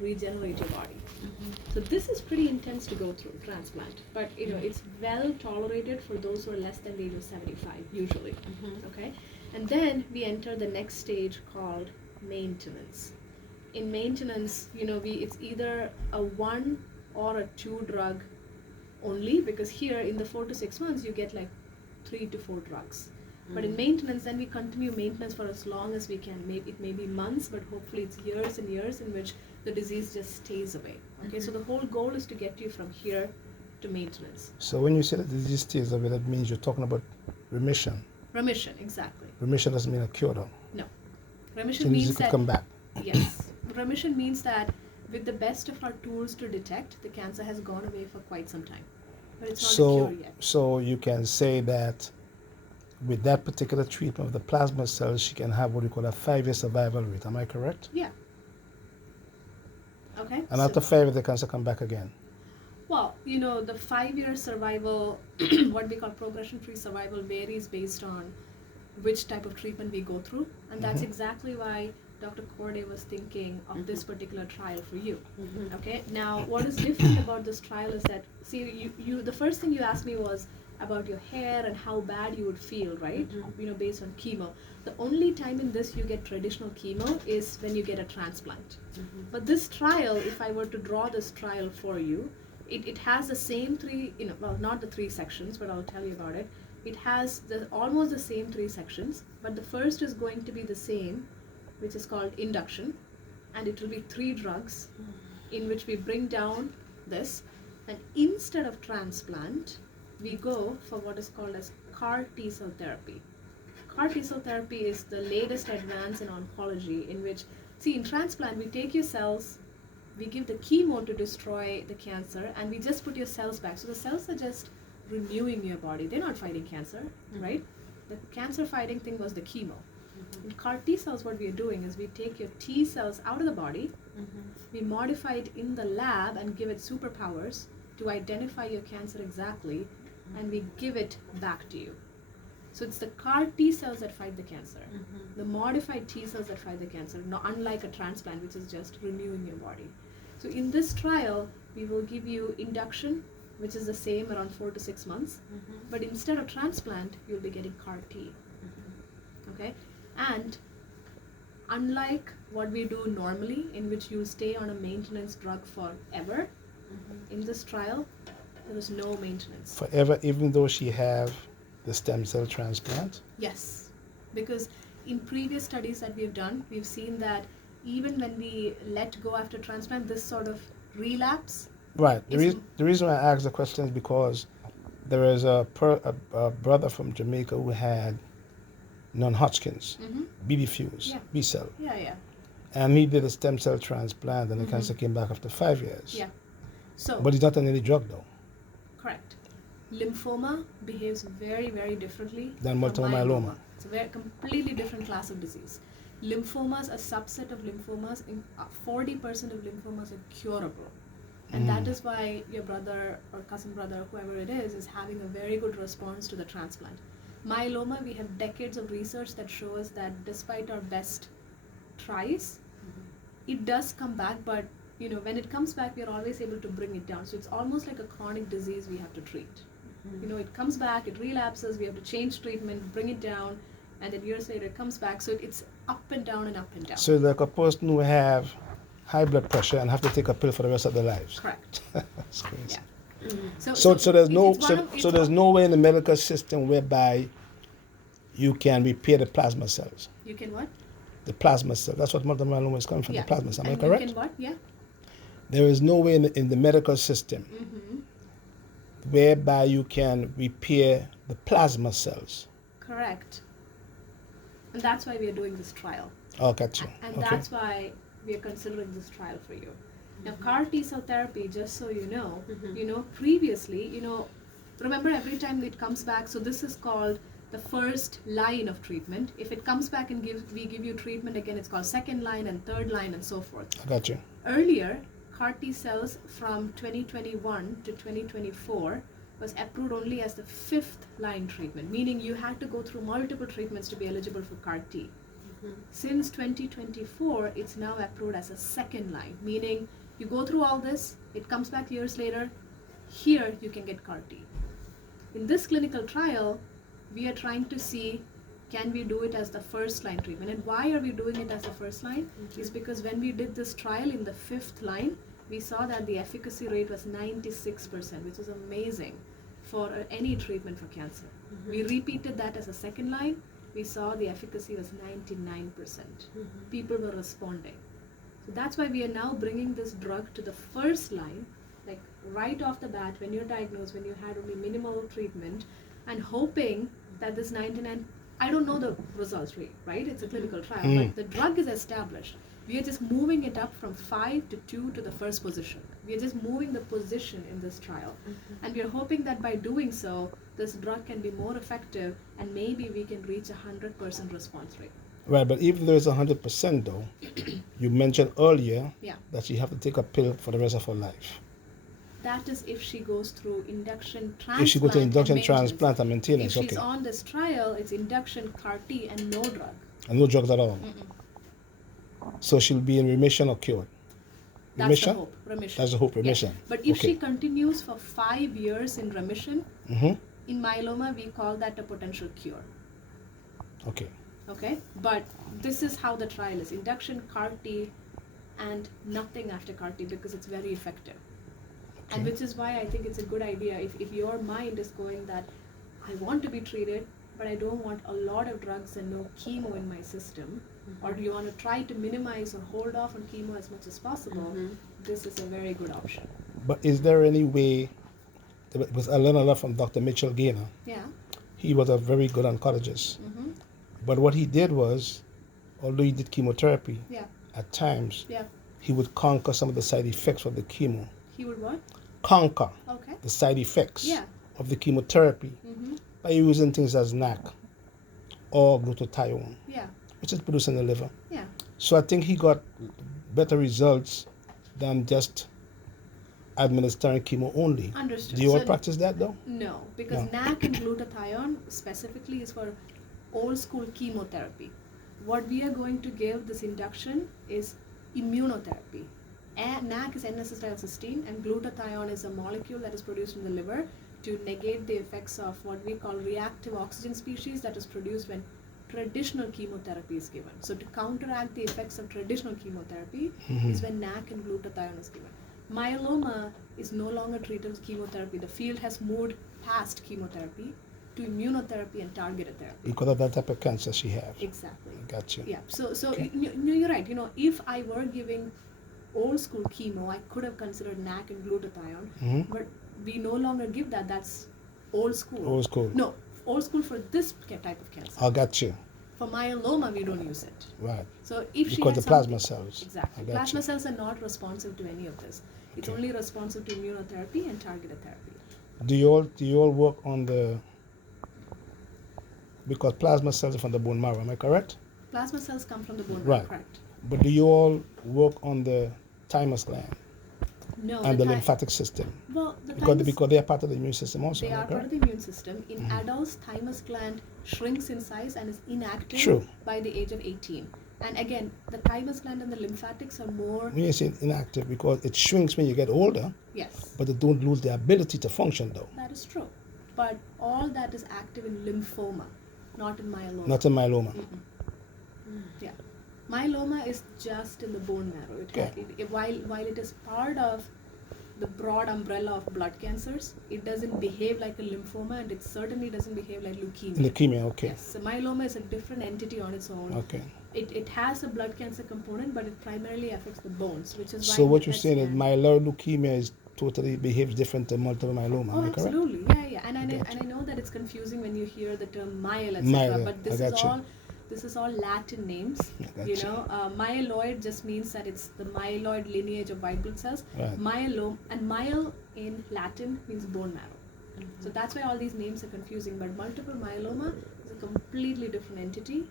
regenerate your body. So this is pretty intense to go through transplant, but it's well tolerated for those who are less than the age of 75 usually. Okay, and then we enter the next stage called maintenance. In maintenance, it's either a 1 or 2 drug only, because here in the 4 to 6 months you get like 3 to 4 drugs. But in maintenance, then we continue maintenance for as long as we can. Maybe it may be months, but hopefully it's years and years in which the disease just stays away. Okay, so the whole goal is to get you from here to maintenance. So when you say that the disease stays away, that means you're talking about remission. Remission, exactly. Remission doesn't mean a cure, though. No. Remission So means disease could that, come back. yes. Remission means that with the best of our tools to detect, the cancer has gone away for quite some time. But it's not a cure yet. So you can say that with that particular treatment of the plasma cells, she can have what we call a 5-year survival rate. Am I correct? Yeah. Okay. And after 5 years, the cancer come back again. Well, the 5-year survival, what we call progression-free survival, varies based on which type of treatment we go through. And that's exactly why Dr. Corday was thinking of this particular trial for you. Okay. Now, what is different about this trial is that, see, you the first thing you asked me was about your hair and how bad you would feel, right? Based on chemo. The only time in this you get traditional chemo is when you get a transplant. But this trial, if I were to draw this trial for you, it has the same three, well, not the 3 sections, but I'll tell you about it. It has almost the same 3 sections, but the first is going to be the same, which is called induction, and it will be 3 drugs in which we bring down this, and instead of transplant, we go for what is called as CAR T-cell therapy. CAR T-cell therapy is the latest advance in oncology, in which, see, in transplant, we take your cells, we give the chemo to destroy the cancer, and we just put your cells back. So the cells are just renewing your body. They're not fighting cancer, right? The cancer fighting thing was the chemo. In CAR T-cells, what we are doing is we take your T-cells out of the body, we modify it in the lab and give it superpowers to identify your cancer exactly, and we give it back to you. So it's the CAR T-cells that fight the cancer, the modified T-cells that fight the cancer, unlike a transplant, which is just renewing your body. So in this trial, we will give you induction, which is the same around 4 to 6 months, but instead of transplant, you'll be getting CAR T. Okay? And unlike what we do normally, in which you stay on a maintenance drug forever, in this trial, there is no maintenance. Forever, even though she have the stem cell transplant? Yes, because in previous studies that we've done, we've seen that even when we let go after transplant, this sort of relapse. Right. The reason why I asked the question is because there is a brother from Jamaica who had non-Hodgkin's, B diffuse, B cell. Yeah. And he did a stem cell transplant, and the cancer came back after 5 years. Yeah. So. But he's not on any drug, though. Correct. Lymphoma behaves very, very differently than multiple myeloma. It's a very completely different class of disease. Lymphomas, a subset of lymphomas, 40% of lymphomas are curable. And that is why your brother or cousin brother, whoever it is having a very good response to the transplant. Myeloma, we have decades of research that shows that despite our best tries, it does come back, but when it comes back, we are always able to bring it down. So it's almost like a chronic disease we have to treat. It comes back, it relapses, we have to change treatment, bring it down, and then years later it comes back. So it's up and down and up and down. So like a person who have high blood pressure and have to take a pill for the rest of their lives. Correct. That's crazy. Yeah. So there's no way in the medical system whereby you can repair the plasma cells. You can what? The plasma cell. That's what multiple myeloma is coming from, the plasma cell. Am I correct? You can what? Yeah. There is no way in the medical system whereby you can repair the plasma cells. Correct. And that's why we are doing this trial. Oh, gotcha. And that's why we are considering this trial for you. Now, CAR T-cell therapy, just so you know, previously, remember every time it comes back, so this is called the first line of treatment. If it comes back and we give you treatment again, it's called second line and third line and so forth. I got you. Earlier, CAR T cells from 2021 to 2024 was approved only as the 5th line treatment, meaning you had to go through multiple treatments to be eligible for CAR T. Since 2024, it's now approved as a second line, meaning you go through all this, it comes back years later, here you can get CAR T. In this clinical trial, we are trying to see, can we do it as the first line treatment? And why are we doing it as the first line? Is because when we did this trial in the 5th line, we saw that the efficacy rate was 96%, which is amazing for any treatment for cancer. We repeated that as a second line. We saw the efficacy was 99%. People were responding. So that's why we are now bringing this drug to the first line, like right off the bat when you're diagnosed, when you had only minimal treatment, and hoping that this 99, I don't know the results rate, right? It's a clinical trial, but the drug is established. We are just moving it up from 5 to 2 to the first position. We are just moving the position in this trial. And we are hoping that by doing so, this drug can be more effective and maybe we can reach 100% response rate. Right, but if there's 100% though, you mentioned earlier that she have to take a pill for the rest of her life. That is if she goes through induction transplant. If she goes to induction and transplant and maintenance, if she's on this trial, it's induction CAR T and no drug. And no drugs at all. So she'll be in remission or cured? Remission? That's the hope. Remission. That's the hope, remission. Yeah. But if she continues for 5 years in remission, in myeloma, we call that a potential cure. Okay? But this is how the trial is. Induction CAR T and nothing after CAR T because it's very effective. And which is why I think it's a good idea if your mind is going that I want to be treated, but I don't want a lot of drugs and no chemo in my system, or do you want to try to minimize or hold off on chemo as much as possible, this is a very good option. But is there any way, because I learned a lot from Dr. Mitchell Gaynor. Yeah. He was a very good oncologist. But what he did was, although he did chemotherapy, at times, he would conquer some of the side effects of the chemo. He would what? Conquer the side effects of the chemotherapy by using things as NAC or glutathione, which is produced in the liver. So I think he got better results than just administering chemo only. Understood. Do you all practice that though? No, because NAC and glutathione specifically is for old school chemotherapy. What we are going to give this induction is immunotherapy. NAC is N-acetylcysteine and glutathione is a molecule that is produced in the liver to negate the effects of what we call reactive oxygen species that is produced when traditional chemotherapy is given. So to counteract the effects of traditional chemotherapy is when NAC and glutathione is given. Myeloma is no longer treated with chemotherapy. The field has moved past chemotherapy to immunotherapy and targeted therapy. Because of that type of cancer she has. Exactly. I got you. Yeah. So you're right. If I were giving old school chemo, I could have considered NAC and glutathione, but we no longer give that. That's old school. Old school. No, old school for this type of cancer. I got you. For myeloma, we don't use it. Right. So if she because has the plasma cells. Exactly. Plasma cells are not responsive to any of this. It's only responsive to immunotherapy and targeted therapy. Do you all work on the, because plasma cells are from the bone marrow, am I correct? Plasma cells come from the bone marrow, right. Correct. But do you all work on the thymus gland? No. And the lymphatic system? Well, because they are part of the immune system also. They are part of the immune system. In adults, thymus gland shrinks in size and is inactive by the age of 18. And again, the thymus gland and the lymphatics are more... When you say inactive, because it shrinks when you get older. Yes. But they don't lose their ability to function though. That is true. But all that is active in lymphoma, not in myeloma. Not in myeloma. Yeah. Myeloma is just in the bone marrow. While it is part of the broad umbrella of blood cancers, it doesn't behave like a lymphoma and it certainly doesn't behave like leukemia. Leukemia, okay. Yes, so myeloma is a different entity on its own. Okay. It has a blood cancer component, but it primarily affects the bones, which is why... So what you're saying is myeloid leukemia is totally behaves different than multiple myeloma, am I correct? Absolutely, yeah. And I know that it's confusing when you hear the term myel, etc. But this is all Latin names. Myeloid just means that it's the myeloid lineage of white blood cells. Right. Myel in Latin means bone marrow. So that's why all these names are confusing. But multiple myeloma is a completely different entity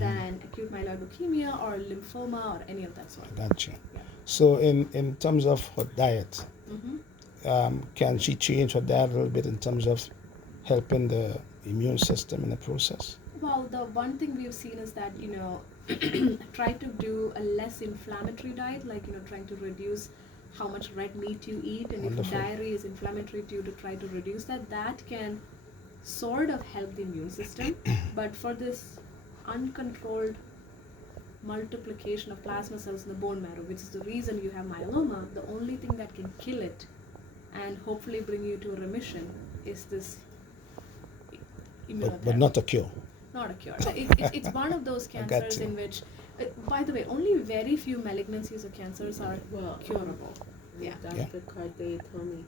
than acute myeloid leukemia or lymphoma or any of that sort. Gotcha. Yeah. So in terms of her diet, can she change her diet a little bit in terms of helping the immune system in the process? Well, the one thing we've seen is that, try to do a less inflammatory diet, like, trying to reduce how much red meat you eat, and Wonderful. if dairy is inflammatory to you, to try to reduce that. That can sort of help the immune system. But for this uncontrolled multiplication of plasma cells in the bone marrow, which is the reason you have myeloma, the only thing that can kill it and hopefully bring you to a remission is this immunotherapy. But not a cure. Not a cure. It's one of those cancers in which, by the way, only very few malignancies of cancers are curable. Yeah. Dr. Corday told me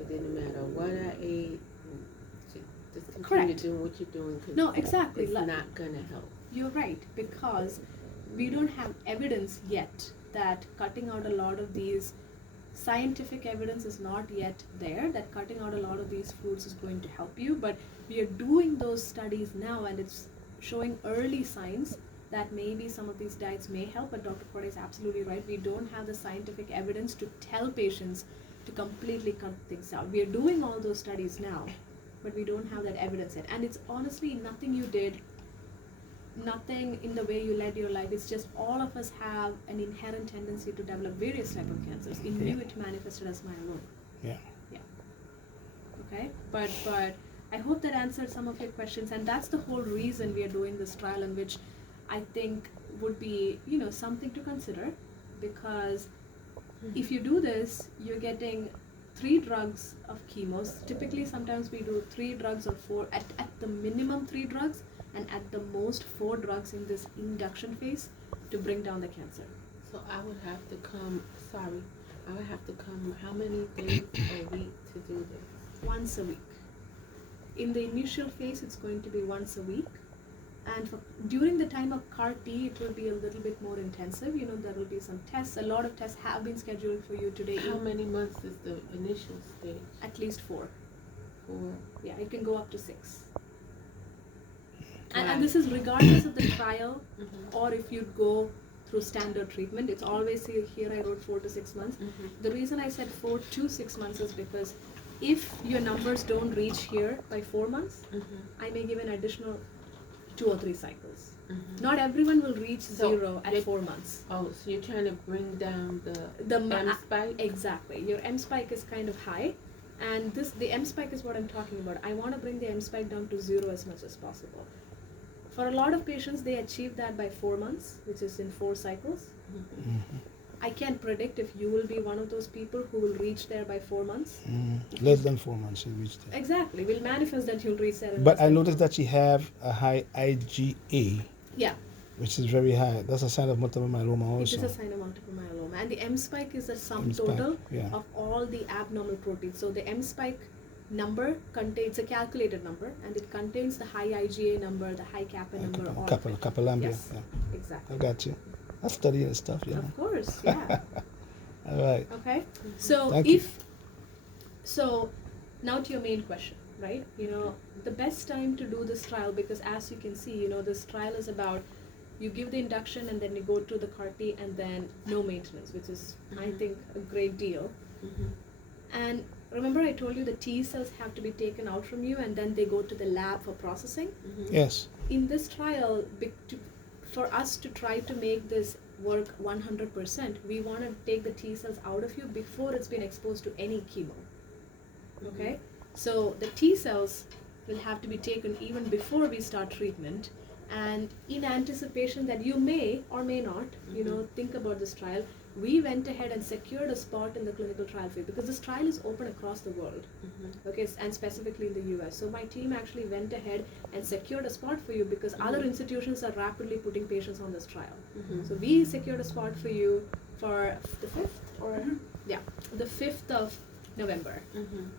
it didn't matter what I ate, just continue Correct. doing what you're doing. No, exactly. It's not going to help. You're right, because we don't have evidence yet that cutting out a lot of these, scientific evidence is not yet there that cutting out a lot of these foods is going to help you, but we are doing those studies now, and it's showing early signs that maybe some of these diets may help. But Dr. Corday is absolutely right. We don't have the scientific evidence to tell patients to completely cut things out. We are doing all those studies now, but we don't have that evidence yet. And it's honestly nothing you did, nothing in the way you led your life. It's just all of us have an inherent tendency to develop various type of cancers. In you, it manifested as myeloma. Yeah. Yeah. Okay. But I hope that answered some of your questions, and that's the whole reason we are doing this trial, in which I think would be, something to consider, because if you do this, you're getting 3 drugs of chemos. Typically, sometimes we do 3 drugs or 4, at the minimum 3 drugs, and at the most 4 drugs in this induction phase to bring down the cancer. So I would have to come how many days a week to do this? Once a week. In the initial phase, it's going to be once a week. And during the time of CAR T, it will be a little bit more intensive. There will be some tests. A lot of tests have been scheduled for you today. How many months is the initial stage? At least 4. 4. Yeah, it can go up to 6. And this is regardless of the trial, or if you go through standard treatment. It's always here I wrote 4 to 6 months. The reason I said 4 to 6 months is because if your numbers don't reach here by 4 months, I may give an additional 2 or 3 cycles. Not everyone will reach 0 at 4 months. Oh, so you're trying to bring down the M spike? Exactly. Your M spike is kind of high, and the M spike is what I'm talking about. I want to bring the M spike down to 0 as much as possible. For a lot of patients, they achieve that by 4 months, which is in 4 cycles. I can't predict if you will be one of those people who will reach there by 4 months. Less than 4 months you reach there. Exactly. We'll manifest that you'll reach there. But I noticed that you have a high IgA. Yeah. Which is very high. That's a sign of multiple myeloma also. It is a sign of multiple myeloma. And the M spike is a sum total of all the abnormal proteins. So the M spike number contains a calculated number, and it contains the high IgA number, the high kappa number, kappa lambda. Yes, exactly. I got you. I'm studying stuff, Of course, yeah. All right. Okay. So now to your main question, right? The best time to do this trial, because as you can see, this trial is about you give the induction and then you go to the CAR T and then no maintenance, which is, I think, a great deal. And remember I told you the T cells have to be taken out from you and then they go to the lab for processing? Yes. In this trial, for us to try to make this work 100%, we want to take the T cells out of you before it's been exposed to any chemo. Okay? So the T cells will have to be taken even before we start treatment, and in anticipation that you may or may not, think about this trial, we went ahead and secured a spot in the clinical trial field because this trial is open across the world, okay, and specifically in the US. So my team actually went ahead and secured a spot for you because other institutions are rapidly putting patients on this trial. So we secured a spot for you for the 5th the 5th of November.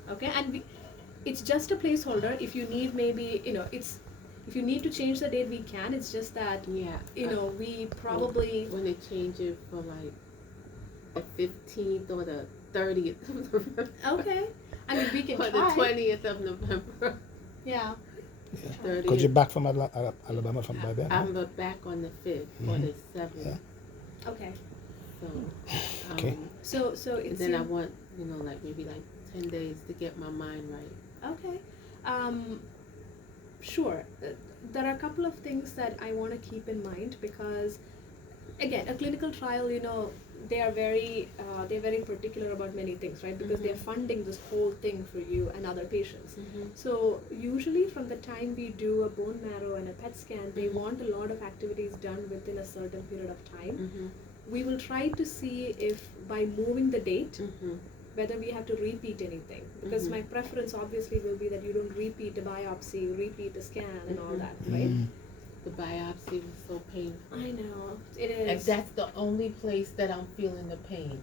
Okay, and it's just a placeholder. If you need maybe, if you need to change the date, we can. It's just that, we probably... When they change it for like the 15th or the 30th of November. Okay. I mean, we can try. Or the 20th of November. Yeah. Because you're back from Alabama by then? I'm back on the 5th or the 7th. Yeah. Okay. So, okay. So it's... And then I want, maybe 10 days to get my mind right. Okay. Sure. there are a couple of things that I want to keep in mind because, again, a clinical trial, they're very particular about many things, right? Because they're funding this whole thing for you and other patients. So usually from the time we do a bone marrow and a PET scan, they want a lot of activities done within a certain period of time. We will try to see if by moving the date, whether we have to repeat anything. Because my preference obviously will be that you don't repeat a biopsy, repeat a scan and all that, right? The biopsy was so painful. I know, it is. And that's the only place that I'm feeling the pain.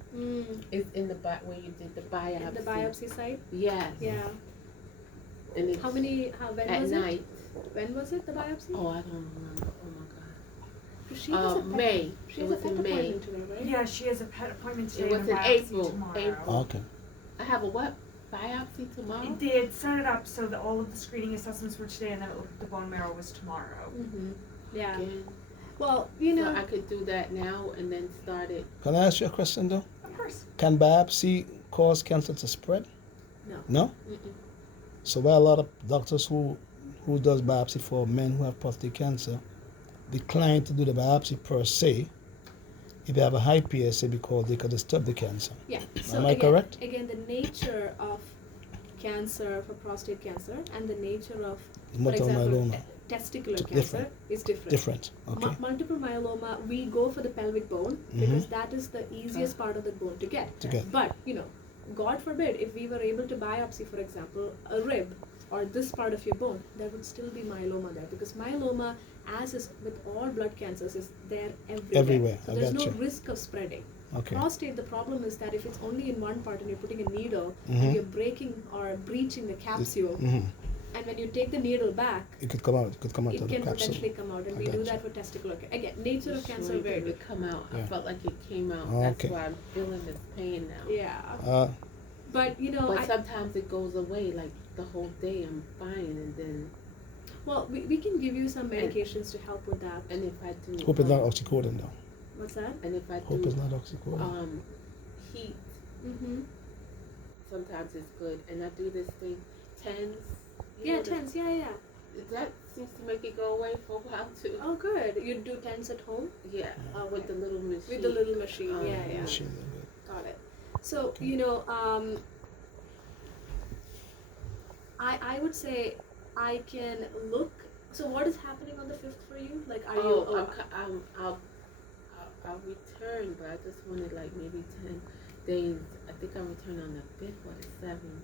Is in the where you did the biopsy. At the biopsy site? Yes. Yeah. And when was night. it? When was it, the biopsy? Oh, I don't remember. Oh my God. She has May. She has a PET appointment today, right? Yeah, she has a PET appointment today. It was and a in biopsy April. tomorrow. Okay. I have a what? Biopsy tomorrow? They had set it up so that all of the screening assessments were today, and then the bone marrow was tomorrow. Yeah. Again. Well, So I could do that now and then start it. Can I ask you a question though? Of course. Can biopsy cause cancer to spread? No. No? So why a lot of doctors who does biopsy for men who have prostate cancer decline to do the biopsy per se if they have a high PSA because they could disturb the cancer. Yeah. So Am I correct? Again, the nature of cancer for prostate cancer and the nature of, for Multiple example, myeloma. testicular cancer Different. is different. Different. Okay. Multiple myeloma, we go for the pelvic bone because that is the easiest part of the bone to get. But, God forbid, if we were able to biopsy, for example, a rib or this part of your bone, there would still be myeloma there because myeloma, as is with all blood cancers, is there everywhere. So there's no risk of spreading. Okay. Prostate, the problem is that if it's only in one part and you're putting a needle and you're breaking or breaching the capsule, and when you take the needle back, it could come out. It could come out it of the can capsule. potentially come out, and we do that for testicular cancer. Again, nature of cancer Sure, very it would come out. Yeah. I felt like it came out. Oh, That's okay. why I'm feeling this pain now. Yeah. But But sometimes it goes away. Like the whole day, I'm fine, and then. Well, we can give you some medications to help with that. And if I do. Hope it's not oxycodone though. What's that? And if I Hope do. it's not oxycodone. Heat. Sometimes it's good, and I do this thing, TENS. TENS. Yeah. That seems to make it go away for a while too. Oh, good. You do TENS at home? Yeah. With the little machine. With the little machine. Yeah. Machine. Got it. So I would say I can look. So what is happening on the 5th for you? Like, are you? I'll return, but I just wanted like maybe 10 days. I think I'll return on the 5th or the 7th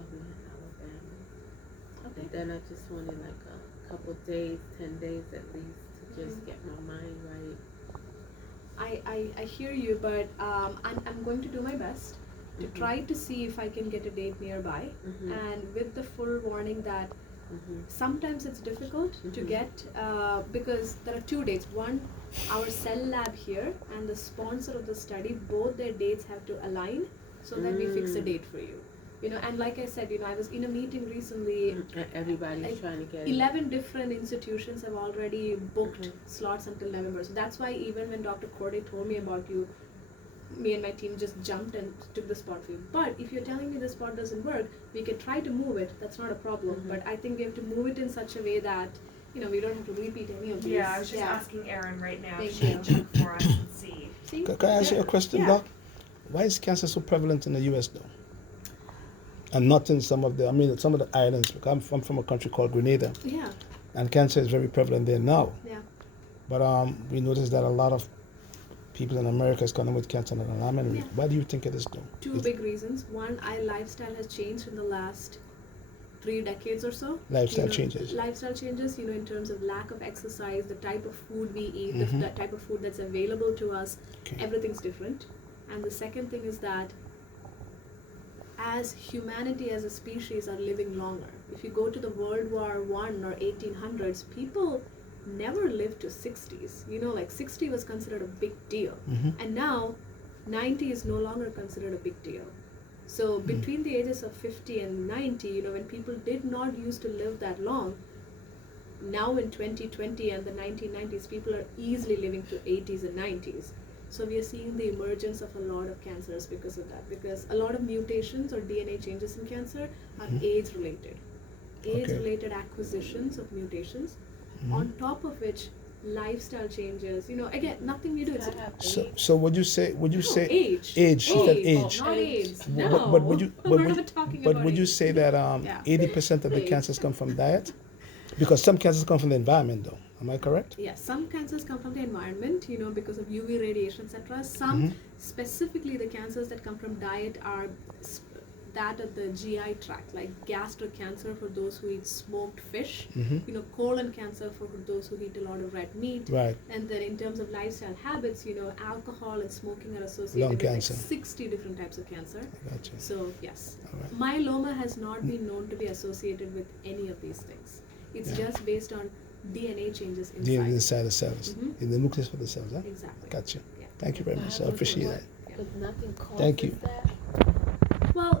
of Alabama. Okay. And then I just wanted like a couple days, 10 days at least, to just get my mind right. I hear you, but I'm going to do my best to try to see if I can get a date nearby, and with the full warning that sometimes it's difficult to get because there are 2 dates. One, our cell lab here and the sponsor of the study, both their dates have to align so that we fix a date for you. And like I said, I was in a meeting recently. Everybody's trying to get 11 different institutions have already booked slots until November. So that's why even when Dr. Corday told me about you, me and my team just jumped and took the spot for you. But if you're telling me the spot doesn't work, we can try to move it. That's not a problem. But I think we have to move it in such a way that, we don't have to repeat any of these. Yeah, I was just asking Erin right now if Thank she can check for us and see. Can I ask you a question, Doc? Why is cancer so prevalent in the U.S. though? And not in some of the islands. Because I'm from a country called Grenada. Yeah. And cancer is very prevalent there now. Yeah. But we noticed that a lot of people in America is coming with cancer and alarming. Why do you think it is though? Two big reasons. One, our lifestyle has changed in the last 3 decades or so. Lifestyle changes. Lifestyle changes, in terms of lack of exercise, the type of food we eat, the type of food that's available to us, everything's different. And the second thing is that as humanity as a species are living longer, if you go to the World War I or 1800s, people never lived to 60s. Like 60 was considered a big deal. And now 90 is no longer considered a big deal. So between the ages of 50 and 90, when people did not used to live that long, now in 2020 and the 1990s, people are easily living to 80s and 90s. So we are seeing the emergence of a lot of cancers because of that, because a lot of mutations or DNA changes in cancer are age related. age-related acquisitions of mutations, on top of which lifestyle changes. Again, nothing we do. It's so would you say age. She said age. Not AIDS. But- No. but would you We're not talking but about would you age. say that 80% of the cancers come from diet? Because some cancers come from the environment, though. Am I correct? Yes, some cancers come from the environment, because of UV radiation, etc. Some, specifically the cancers that come from diet, are that of the GI tract, like gastric cancer for those who eat smoked fish, colon cancer for those who eat a lot of red meat. Right. And then in terms of lifestyle habits, alcohol and smoking are associated Lung with cancer. 60 different types of cancer. Gotcha. So yes, All right. myeloma has not been known to be associated with any of these things. It's just based on DNA changes inside. DNA inside the cells, in the nucleus of the cells, huh? Exactly. Gotcha. Yeah. Thank you very much. I appreciate that. But nothing causes Thank you. that?